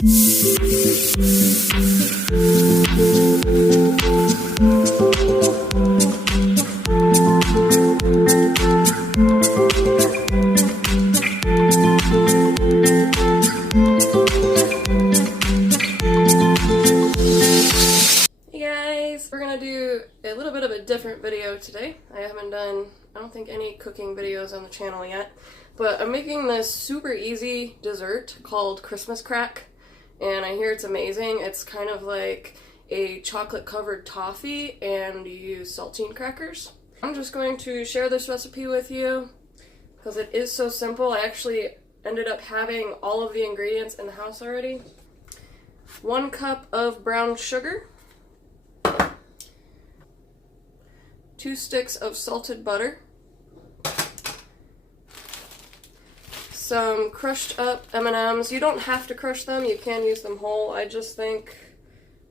We're gonna do a little bit of a different video today. I haven't done, I don't think, any cooking videos on the channel yet, but I'm making this super easy dessert called Christmas crack, and I hear it's amazing. It's kind of like a chocolate covered toffee, and you use saltine crackers. I'm just going to share this recipe with you because it is so simple. I actually ended up having all of the ingredients in the house already. 1 cup of brown sugar, 2 sticks of salted butter, some crushed up M&Ms. You don't have to crush them, you can use them whole. I just think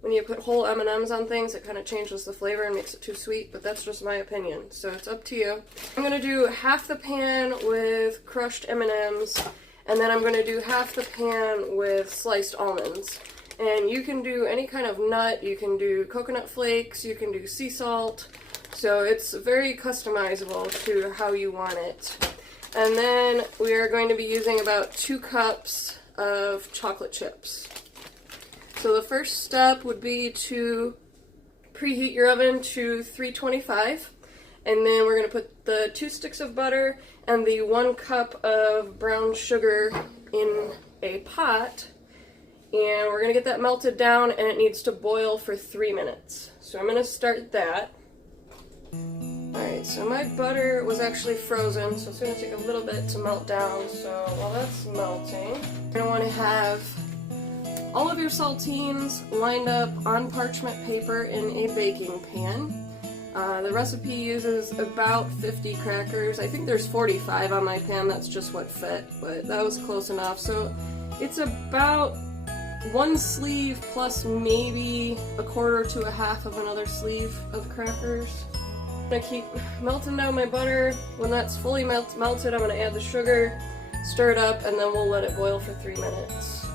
when you put whole M&Ms on things, it kind of changes the flavor and makes it too sweet, but that's just my opinion, so it's up to you. I'm going to do half the pan with crushed M&Ms, and then I'm going to do half the pan with sliced almonds. And you can do any kind of nut, you can do coconut flakes, you can do sea salt, so it's very customizable to how you want it. And then we are going to be using about 2 cups of chocolate chips. So the first step would be to preheat your oven to 325, and then we're going to put the 2 sticks of butter and the 1 cup of brown sugar in a pot, and we're going to get that melted down, and it needs to boil for 3 minutes. So I'm going to start that. Alright, so my butter was actually frozen, so it's going to take a little bit to melt down. So while that's melting, you're going to want to have all of your saltines lined up on parchment paper in a baking pan. The recipe uses about 50 crackers. I think there's 45 on my pan, that's just what fit, but that was close enough. So it's about 1 sleeve plus maybe 1/4 to 1/2 of another sleeve of crackers. I'm going to keep melting down my butter. When that's fully melted, I'm going to add the sugar, stir it up, and then we'll let it boil for 3 minutes.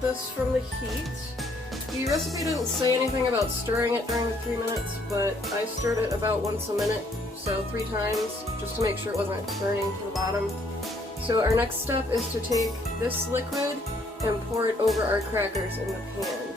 This from the heat. The recipe didn't say anything about stirring it during the 3 minutes, but I stirred it about once a minute, so 3 times, just to make sure it wasn't burning to the bottom. So our next step is to take this liquid and pour it over our crackers in the pan.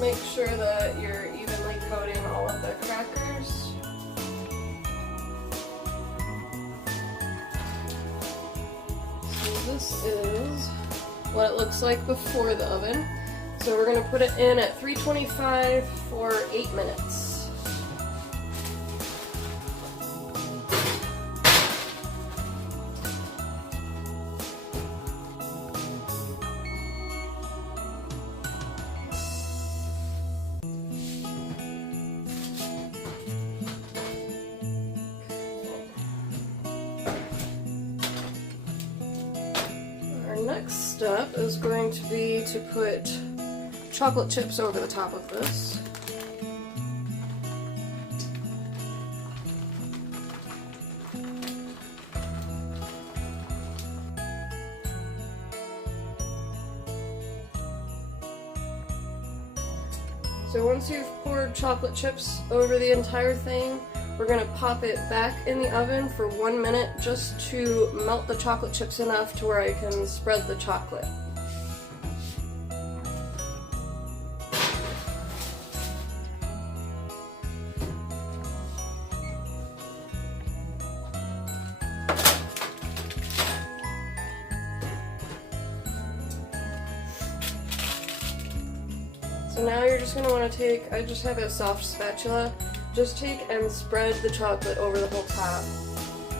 Make sure that you're evenly coating all of the crackers. So this is what it looks like before the oven. So we're going to put it in at 325 for 8 minutes. Next step is going to be to put chocolate chips over the top of this. So once you've poured chocolate chips over the entire thing, we're going to pop it back in the oven for 1 minute just to melt the chocolate chips enough to where I can spread the chocolate. So now you're just going to want to take, I just have a soft spatula, just take and spread the chocolate over the whole top.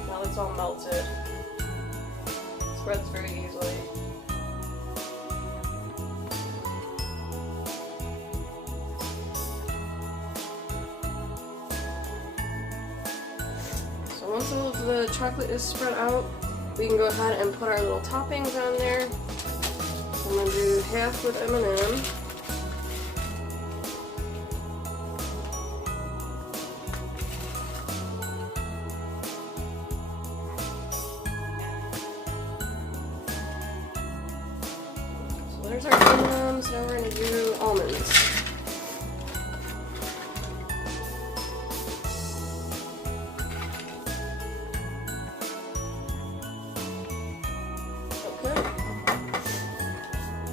Now it's all melted. It spreads very easily. So once all of the chocolate is spread out, we can go ahead and put our little toppings on there. I'm going to do half with M&M. So there's our M&Ms. Now we're going to do almonds.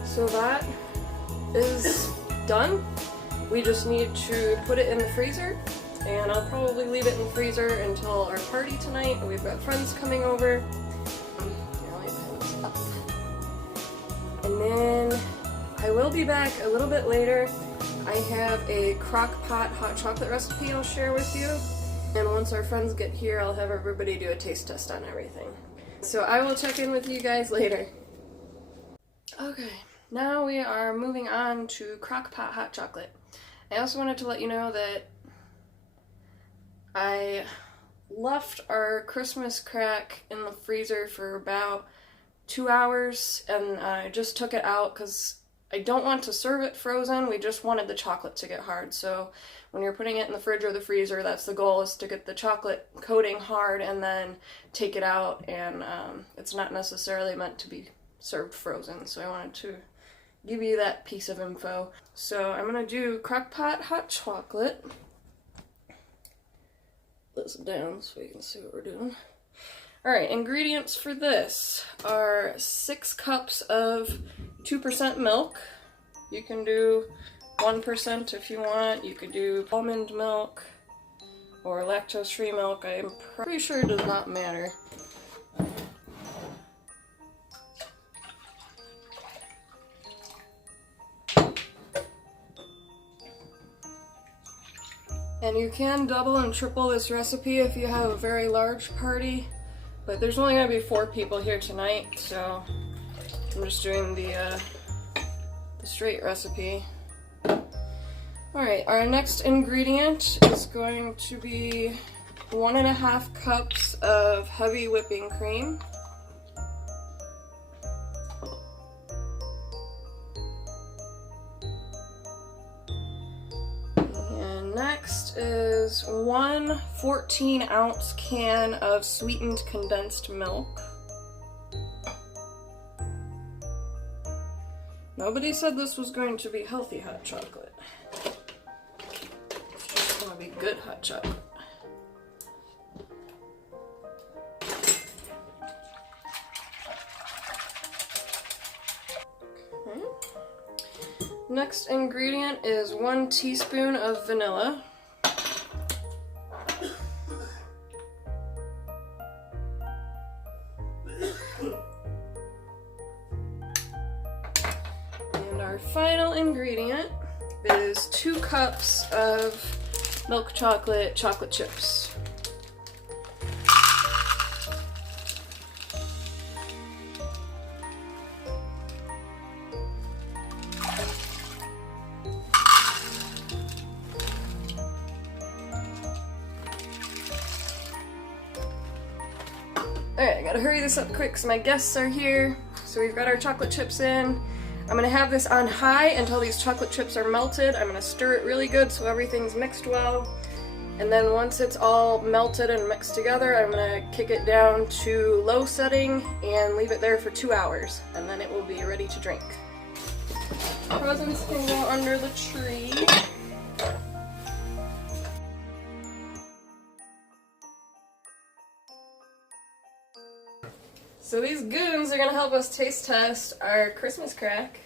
So that is done. We just need to put it in the freezer, and I'll probably leave it in the freezer until our party tonight. We've got friends coming over. And then I will be back a little bit later. I have a crock-pot hot chocolate recipe I'll share with you. And once our friends get here, I'll have everybody do a taste test on everything. So I will check in with you guys later. Okay. Now we are moving on to crock-pot hot chocolate. I also wanted to let you know that I left our Christmas crack in the freezer for about 2 hours, and I just took it out because I don't want to serve it frozen. We just wanted the chocolate to get hard. So when you're putting it in the fridge or the freezer, that's the goal, is to get the chocolate coating hard and then take it out, and it's not necessarily meant to be served frozen. So I wanted to give you that piece of info. So I'm gonna do crock-pot hot chocolate. This down so we can see what we're doing. Alright, ingredients for this are 6 cups of 2% milk. You can do 1% if you want. You could do almond milk or lactose-free milk. I'm pretty sure it does not matter. And you can double and triple this recipe if you have a very large party, but there's only going to be 4 people here tonight, so I'm just doing the straight recipe. Alright, our next ingredient is going to be 1.5 cups of heavy whipping cream. Next is 1 14-ounce can of sweetened condensed milk. Nobody said this was going to be healthy hot chocolate. It's just going to be good hot chocolate. Okay. Next ingredient is 1 teaspoon of vanilla. And our final ingredient is 2 cups of milk chocolate chips. Alright, I gotta hurry this up quick because my guests are here. So we've got our chocolate chips in. I'm gonna have this on high until these chocolate chips are melted. I'm gonna stir it really good so everything's mixed well. And then once it's all melted and mixed together, I'm gonna kick it down to low setting and leave it there for 2 hours. And then it will be ready to drink. Presents can go under the tree. So these goons are going to help us taste test our Christmas crack.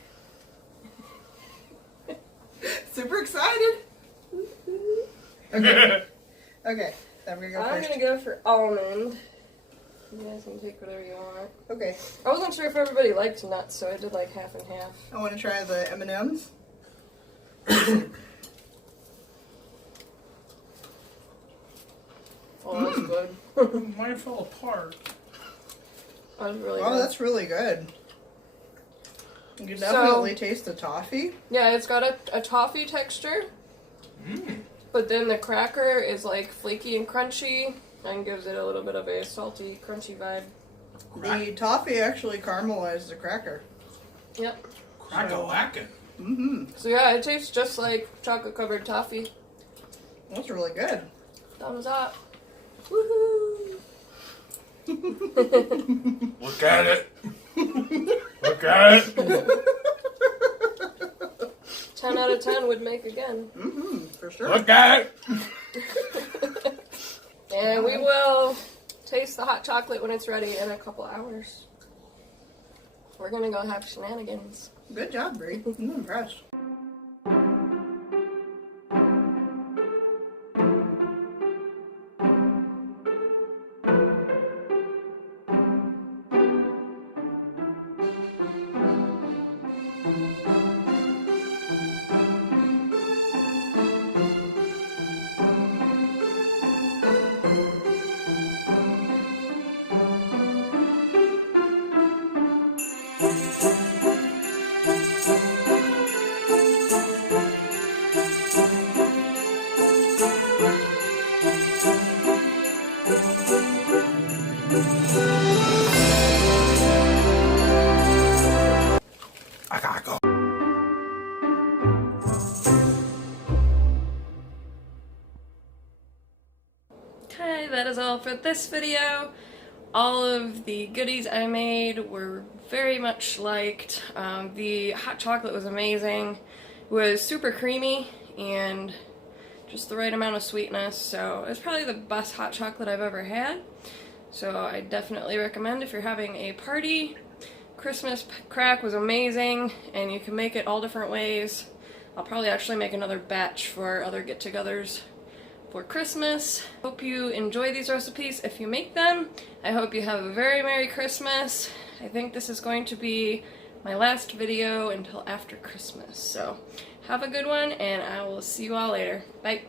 Super excited! Okay. Okay, then we're going to go I'm first. going to go for almond. You guys can take whatever you want. Okay. I wasn't sure if everybody liked nuts, so I did like half and half. I want to try the M&Ms. Oh, that's good. Mine fell apart. That was really Oh, good. that's really good. You can definitely taste the toffee. Yeah, it's got a toffee texture. But then the cracker is like flaky and crunchy and gives it a little bit of a salty, crunchy vibe. The toffee actually caramelized the cracker. Yep. Crack-a-lackin'. Mm-hmm. So yeah, it tastes just like chocolate covered toffee. That's really good. Thumbs up. Woohoo! Look at it. Look at it. 10 out of 10 would make again. Mm-hmm, for sure. Look at it. And we will taste the hot chocolate when it's ready in a couple hours. We're gonna go have shenanigans. Good job, Brie. I'm impressed. I gotta go. Okay, that is all for this video. All of the goodies I made were very much liked. The hot chocolate was amazing. It was super creamy and just the right amount of sweetness, so it's probably the best hot chocolate I've ever had. So I definitely recommend if you're having a party. Christmas crack was amazing, and you can make it all different ways. I'll probably actually make another batch for other get-togethers for Christmas. Hope you enjoy these recipes if you make them. I hope you have a very Merry Christmas. I think this is going to be my last video until after Christmas. So have a good one, and I will see you all later. Bye.